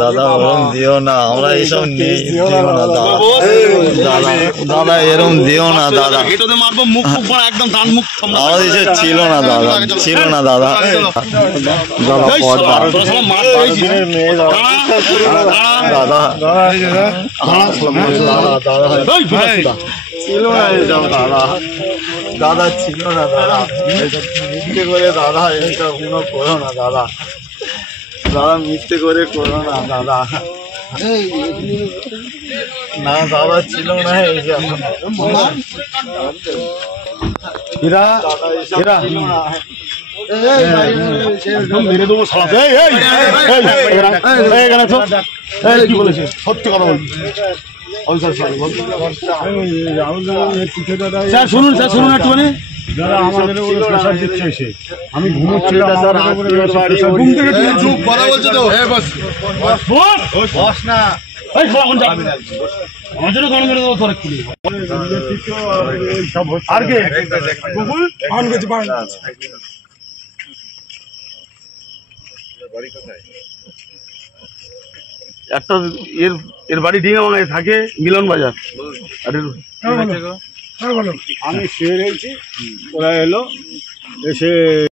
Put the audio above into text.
দাদা ওরম দিও না, আমরা এইসব দিও না দাদা, দাদা দাদা এরম দিও না দাদা, আমাদের এসব ছিল না দাদা, ছিল না দাদা, দাদা ছিল না এইসব দাদা, দাদা ছিল না দাদা, মিথ্যে করে দাদা এইসব কোনো করো না দাদা, দাদা মিথ্যে করে করো না দাদা, না দাদা ছিল না এইসব, মেরে দেবো কি বলেছে সত্যি কথা বলছি। স্যার শুনুন, স্যার শুনুন একটুখানি, দাদা আমাদের প্রেশার দিচ্ছে এসে, আমি ঘুমোচ্ছিলাম, কথা বলছো তো বস না, আমার জন্য গরম করে দেবো তোর আর কে একটা এর বাড়ি ডিঙামাঙায় থাকে, মিলন বাজার। আমি শুয়ে রয়েছি, ওরা এলো এসে